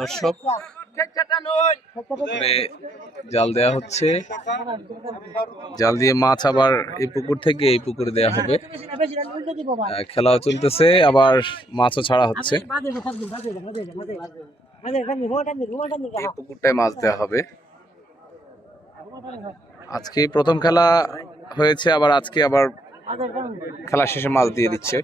দর্শক জাল দেয়া হচ্ছে, জাল দিয়ে মাছ আবার এই পুকুর থেকে এই পুকুরে দেয়া হবে। খেলাও চলতেছে, আবার মাছও ছাড়া হচ্ছে। এই পুকুরটায় মাছ দেওয়া হবে। আজকে প্রথম খেলা হয়েছে, আবার আজকে আবার খেলা শেষে মাছ দিয়ে দিচ্ছে।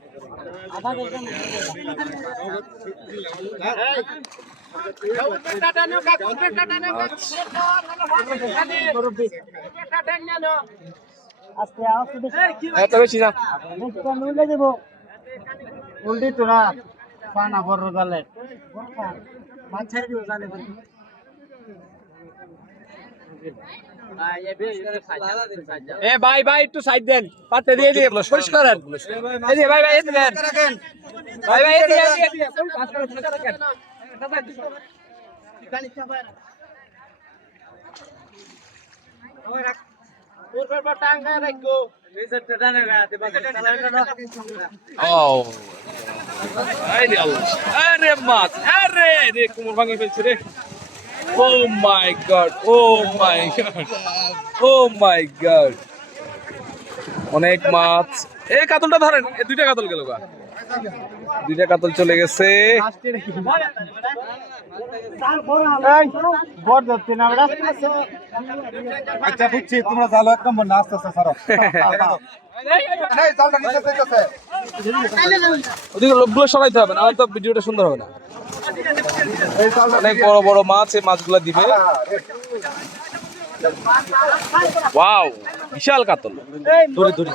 ভাই ভাই একটু সাইড দেন, পাতে দিয়ে দিয়ে পরিষ্কার করেন। এই যে ভাই ভাই এই দেন, ভাই ভাই এই দিয়ে আরে মাছ, আরে রে কোমর ভাঙে ফেলছে রে। Oh my god, oh my god, oh my god, অনেক মাছ। এই কাতলটা ধরেন, এই দুইটা কাতল গেল গা, দুইটা কাতল চলে গেছে। আচ্ছা বুঝছি, তোমরা জালো এক নম্বর না, আস্তে আস্তে ছাড়ো। ওদিকে লোকগুলো সরাইতে হবে, নাহলে তো ভিডিওটা সুন্দর হবে না। অনেক বড় বড় মাছ, এই মাছগুলো দিবে। ওয়াও, বিশাল কাতল। ধরে ধরে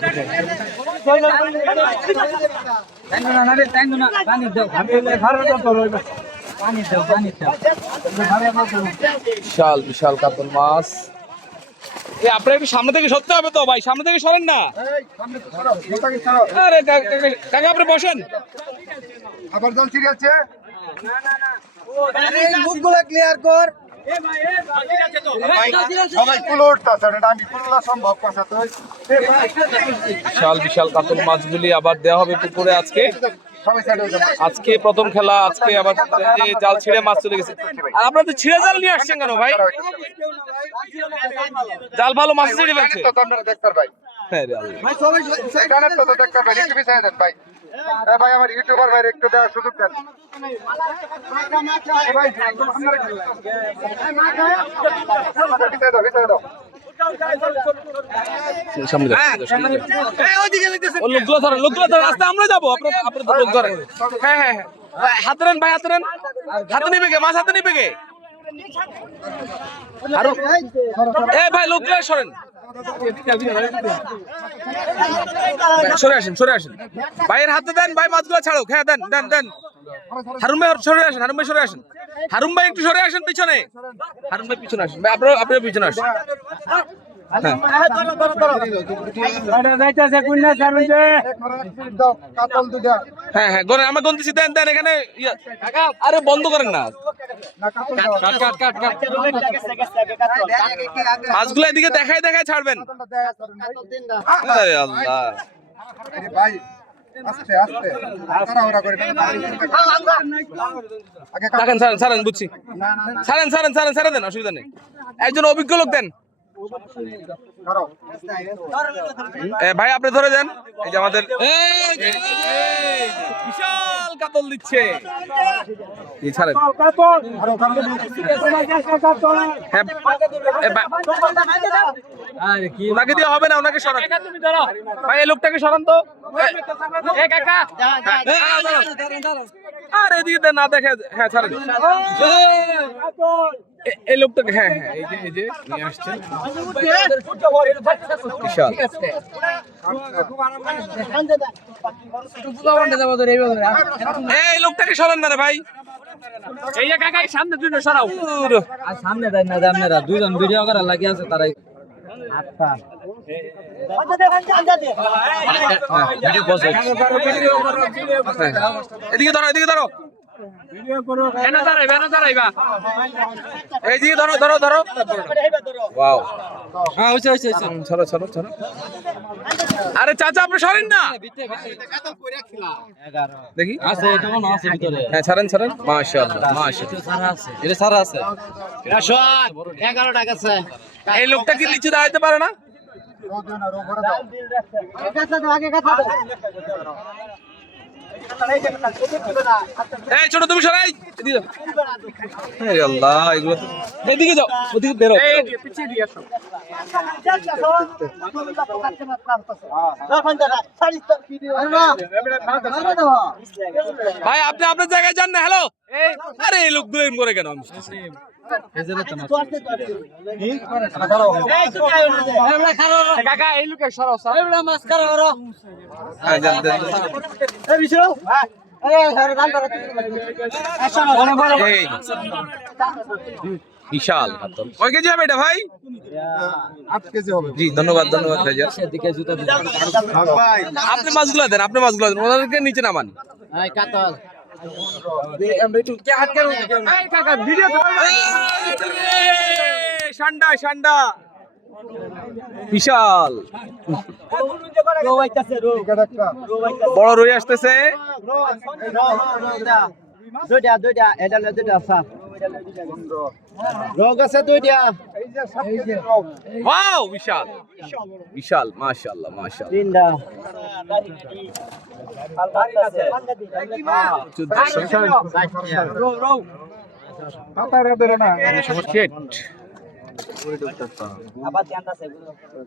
বিশাল বিশাল কাতল মাছ। আপনার একটু সামনে থেকে সরতে হবে তো ভাই, সামনে থেকে সরেন না। আরে কাকা আপনি বসেন। আবার জল ছিড়ে আছে, মুখগুলো ক্লিয়ার কর। সবাই কুলো উঠতেছে, আমি কুলো সম্ভব কথা তো। বিশাল বিশাল কাতল মাছগুলি আবার দেওয়া হবে পুকুরে আজকে। আজকে প্রথম খেলা, আজকে আবার জাল ছিঁড়ে মাছ চলে গেছে। আর আপনারা তো ছিঁড়ে জাল নিয়ে আসছেন কেন ভাই? জাল ভালো মাছ ছিঁড়ে ফেলছে। ভাই আমার ইউটিউবার ভাই একটু দেওয়ার সুযোগ দেন। লোকগুলো ধরেন, লোকগুলো ধরেন, আস্তে আমরা যাবো, আপনার লোক ধরেন। হ্যাঁ হ্যাঁ হ্যাঁ, হাতে নেন ভাই, হাতে নেন। হাতে নিবে কে? মাছ হাতে নিবে কে? ভাই লোকগুলো সরেন, সরে আসেন, সরে আসেন। ভাইয়ের হাতে দেন, ভাই মাছগুলো ছাড়ুক। হ্যাঁ দেন দেন দেন। হারুন ভাই সরে আসেন, হারুন ভাই সরে আসেন। হারুন ভাই একটু সরে আসেন পিছনে। হারুন ভাই পিছনে আসেন ভাই, আপনার পিছনে আসেন। হ্যাঁ হ্যাঁ গনে, আমরা গন্তিছি, দেন দেন এখানে। আরে বন্ধ করেন না, মাছগুলো এদিকে দেখাই দেখাই ছাড়বেন। আল্লাহ ভাই আস্তে আস্তে তাড়াহুড়া করে ছাড়েন ছাড়েন ছাড়েন, বুঝছি। ছাড়েন ছাড়েন ছাড়েন, ছেড়ে দেন, অসুবিধা নেই। একজন অভিজ্ঞ লোক দেন। ভাই আপনি ধরে দেন। এই যে আমাদের বিশাল কাতল দিচ্ছে। ছাড়েন, ওনাকে দিয়ে হবে না, ওনাকে সরান ভাই, এই লোকটাকে সরান তো। আর এদিকে না দেখে, হ্যাঁ ছাড়েন এই লোকটাকে। হ্যাঁ হ্যাঁ, এই যে নিয়ে আসছেন বিশাল। এই লোকটাকে সরান না রে ভাই। এই কাকা সামনে দুইজন সরাও, সামনে দেন না, আপনারা দুইজন ভিডিও করার লাগিয়ে আছে তারাই। আচ্ছা এদিকে ধরো, এদিকে ধরো। এনা দাঁড়াইবা এই দিকে ধরো ধরো ধরো ওয়াও হ্যাঁ হইছে হইছে হইছে ছাড়ো ছাড়ো ছাড়ো আরে চাচা আপনি সরেন না দেখি আছে এটা কোন আছে ভিতরে হ্যাঁ ছাড়েন ছাড়েন মাশাআল্লাহ মাশাআল্লাহ সারা আছে এটা সারা আছে এটা শট 11 টাকা আছে এই লোকটা কি নিচে দাঁড়াইতে পারে না রো দিও না, রো করে দাও। এই ছোট তুমি সরাই এদিকে যাও এই আল্লাহ এগুলো তো এদিকে যাও ওদিকে বেরো পিছিয়ে দিয়ে আসো ভাই আপনি আপনার জায়গায় যান না হ্যালো আরে এই লোক দুই করে কেন আমি কাকা এই লোকে সরাও সরাও মাছ কারো করো হ্যাঁ যান যান এই বিশু এই সরে দান করো এই বিশাল কাতল কয় কেজি হবে এটা ভাই 8 কেজি হবে। জি ধন্যবাদ ধন্যবাদ ভাইজান এদিকে জুতা দিন ভাই, আপনি মাছগুলো দেন আপনি মাছগুলো দেন ওনাদেরকে নিচে নামান এই কাতল আমরা একটু কে হাত কেন এই কাকা ভিডিও তো ঠান্ডা ঠান্ডা বিশাল রো আইতাছে রো টিকেট একটা। বড় রুই আসতেছে দুইটা এটা লয় দুইটা আছে রোগ আছে দুইটা এই যে 7 কেজি রো। ওয়াও বিশাল বিশাল মাশাআল্লাহ মাশাআল্লাহ তিনটা মাথায় রে বেরো না। শিট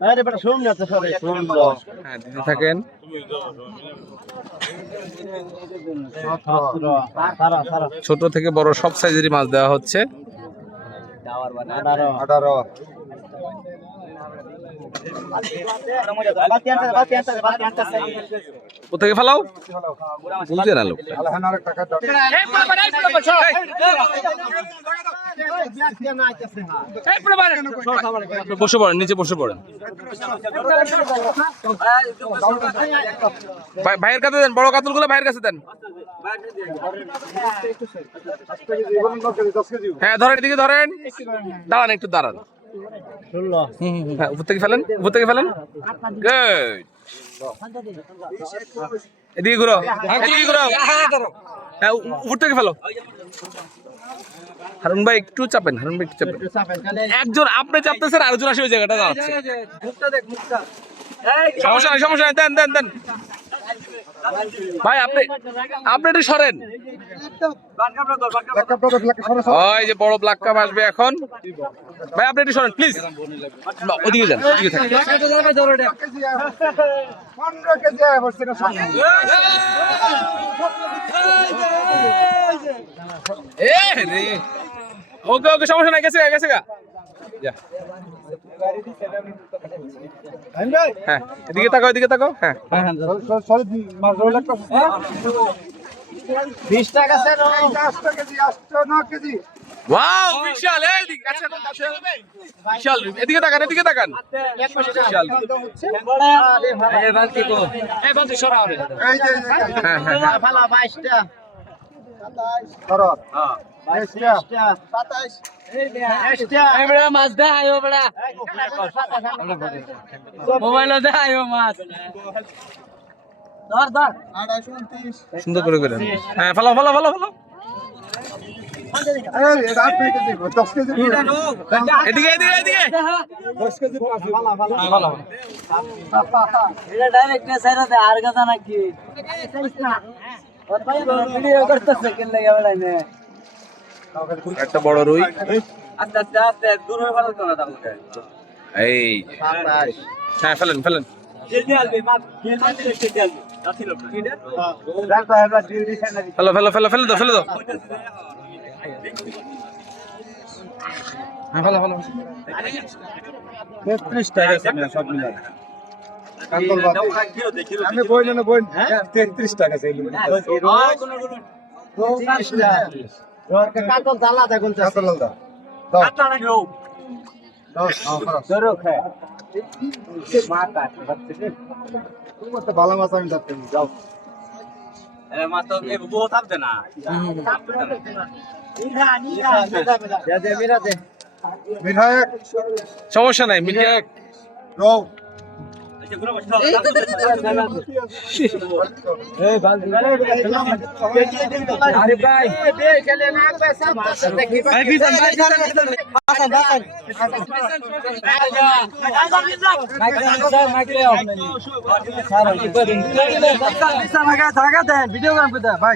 আরে বেটা শুন না তো সরে শুন হ্যাঁ দিতে থাকেন সারা সারা ছোট থেকে বড় সব সাইজেরই মাছ দেওয়া হচ্ছে 18 কোথায় ফেলাও বুঝছে না লোকটা আলহান আর টাকা দাও। বসে পড়েন নিচে বসে পড়েন ভাইয়ের কাছে দেন বড় কাতলগুলো ভাইয়ের কাছে দেন হ্যাঁ ধরেন এদিকে ধরেন দাঁড়ান একটু দাঁড়ান হ্যাঁ উপর থেকে ফেলেন গুড এদিকে ঘুরো এদিকে ঘুরো হ্যাঁ উপর থেকে ফেলো হারুন ভাই একটু চাপেন একজন আপনি চাপতেছেন আরেকজন আসে ওই জায়গাটা দাঁড়াচ্ছে সমস্যা নাই দেন দেন দেন ভাই আপনি একটু সরেন একটা প্রোডাক্ট লাগে সরো সরো। ওই যে বড় ব্ল্যাক কাপ আসবে এখন ভাই আপনি একটু সরেন প্লিজ ওদিকে যান ওদিকে থাকেন 15 কেজি আয় বসছে না সামনে। ওকে ওকে সমস্যা নাই গেছে গা যা হ্যাঁ এদিকে তাকাও হ্যাঁ সরি মাছ ধরে লাগতো। 20 টাকা আছে রো 8 কেজি 8 কেজি। ওয়াও বিশাল এদিকে কাছে বিশাল এদিকে তাকান বিশাল এই বালতি কো এই বালতি সরাও রে এই যে হ্যাঁ ফালা 22 টা সরো। 22 টা 27 টা এই বড় মাছ দে আয়ো বড়া মোবাইল দে আয়ো মাছ ধর 28 সুন্দর করে হ্যাঁ ফলো এই এটা 8 কেজি 10 কেজি। এদিকে 10 কেজি মাছ। এটা ডাইরেক্ট সাইরা দে আর গাদা নাকি ওর ভাই ভিডিও করতেছে কেন লাগে বড়া নে একটা বড় রুই আস্তে দূর হয়ে ভালো তো না তাহলে এই 27 হ্যাঁ ফেলেন জলদি আলবে মাছ জলদি জলদি আলবে আসিল এটা দেখো এবার ডিল দিছেন না। ফেলে দাও হ্যাঁ ফেলো 33 টাকা আছে না সব মিলাই। কাতল বাদ। আমি বই না 33 টাকা চাইলি। কাতল জালা দা কোন কাতল দাও। দাও। কাতল রাখো দাও। খরচ। ধরো খা মা কাট বাচ্চা তুমি তো ভালো মাছ আমি ধরতে যাও। মিঠা এক সমস্যা নাই মিঠে এক রৌ আরে ভাই ভিডিও করেন ভাই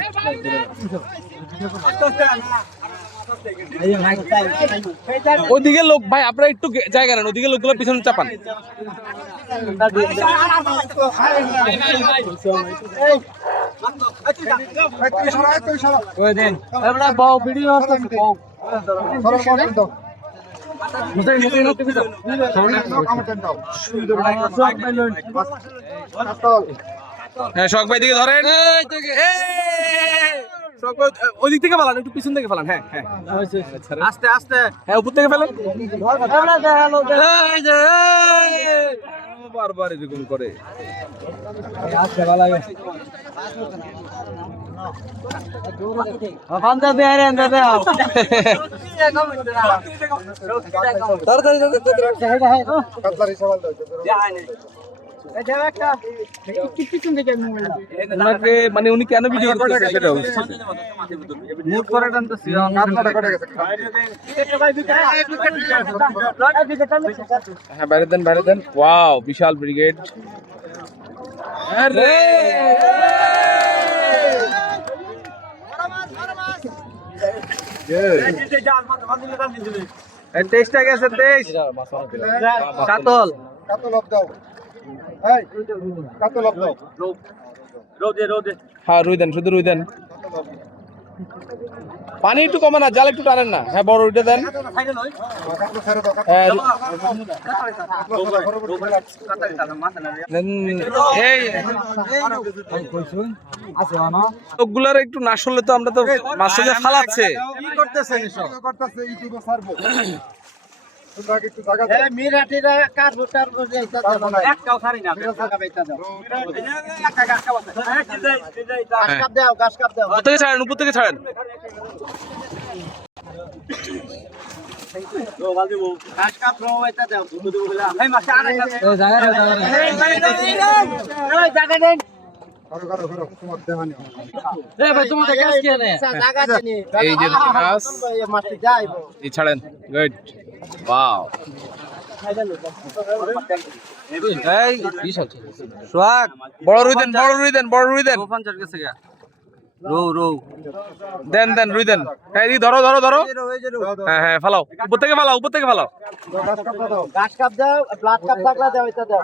ওদিকে লোক ভাই আপনারা একটু জায়গা নেন ওদিকে লোকগুলো পিছনে চাপান ওই দিন আমরা বাও ভিডিও করতেছি বাও হ্যাঁ শখ ভাই দিকে ধরেন শখ ভাই, ওই দিক থেকে ফেলান একটু পিছন থেকে ফেলান হ্যাঁ হ্যাঁ আস্তে আস্তে হ্যাঁ উপর থেকে ফেলেন বারবার এরকম করে আস্তে ভালো লাগে ফান্দা দে আরে আন্দা দে তাড়াতাড়ি কাতলার হিসাব ওনাকে মানে উনি কেন ভিডিও করতেছে সেটা মুড করে টানতেছি হ্যাঁ বাইরে দেন ওয়াও বিশাল ব্রিগেড আরে তেইশটা গেছে 23 কাতল কাতল অফ দাও এই কাতল অফ দাও হ্যাঁ রুই দেন শুধু রুই দেন পানি একটু কমে না জাল একটু টানেন না হ্যাঁ বড় রুইটা দেন কাতল ছেড়ে দাও হ্যাঁ, এই লোকগুলার একটু না শুনলে তো আমরা তো মাছ ফালাচ্ছে কি করতেছেন এসব করতেছে ইউটিউবে ছাড়বো তোমরা একটু জায়গা দাও মিরাটিরা কাটবো টাটবো একটাও ছাড়ি না গাছ কাপ দাও উপর থেকে ছাড়েন গাছ কাপ রো এটা দাও এই মাছ আরেকটা জায়গা দেন করো তোমার দেহানি এ ভাই তোমাদের গাছ কি নে জায়গা দেন এই যে মাছ মাছ যাইবো এই ছাড়েন গুড ওয়াও এই কি চলছে সোহাগ বড় রুই দেন 50 গেছে গা রো দেন রুই দেন এই দি ধরো হ্যাঁ হ্যাঁ ফালাও উপর থেকে ফালাও গাছ কাপ দাও গাছ কাপ দাও প্লাট কাপ থাকলে দাও এটা দাও